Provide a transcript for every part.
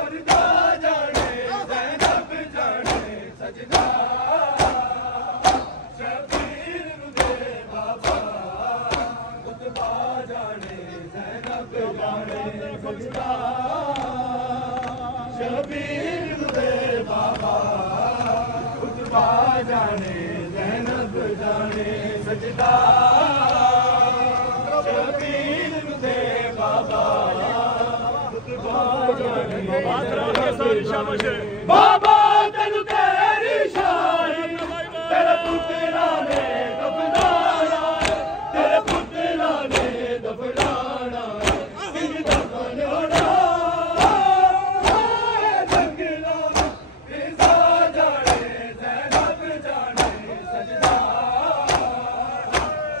फरदा जाने ज़ैनब जाने सजदा शबीर दे बाबा खुतबा जाने ज़ैनब जाने सजदा शबीर दे बाबा खुतबा जाने ज़ैनब जाने सजदा शबीर दे बाबा खुतबा जाने बाबा तेनु तेरी शाही तेरे पुत्रा ने दफनाना तेरे पुत्रा ने दफनाना सिंह दफनाना जंगला फिजा जाने ज़ैनब जाने सजदा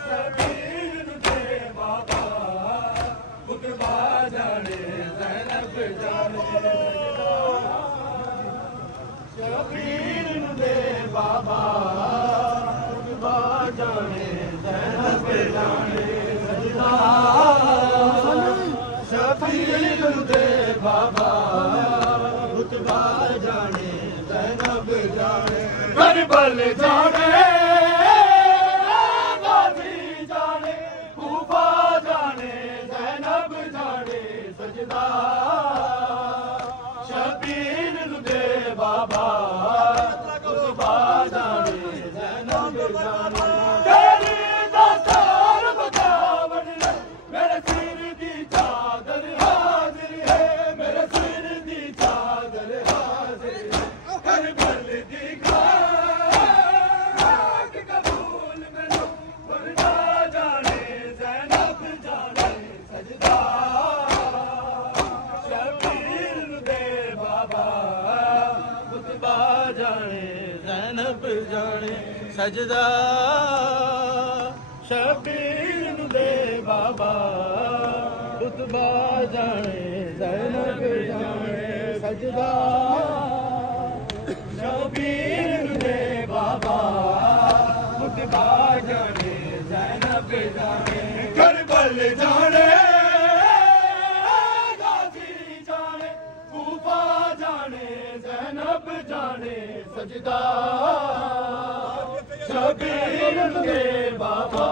शबीर दे बाबा खुतबा जाने ज़ैनब जाने शबीर दे बाबा खुतबा जाने ज़ैनब जाने सजदा शबीर दे बाबा खुतबा जाने ज़ैनब जाने करबल जाने गाज़ी जाने कूफा जाने ज़ैनब जाने सजदा शबीर दे बाबा खुतबा जाने ज़ैनब जाने तेरी दातार बगावत मेरे सिर दी चादर हाजिर है मेरे सिर दी चादर हाजिर है करबल दी खाक कबूल मैनू फरदा जाने ज़ैनब जाने सजदा शबीर दे बाबा खुतबा जाने ज़ैनब जाने सजदा शबीर दे बाबा खुतबा जाने ज़ैनब जाने सजदा शबीर दे बाबा खुतबा जाने ज़ैनब जाने करबल जाने गाज़ी जाने कूफा जाने ज़ैनब जाने सजदा शबीर दे बाबा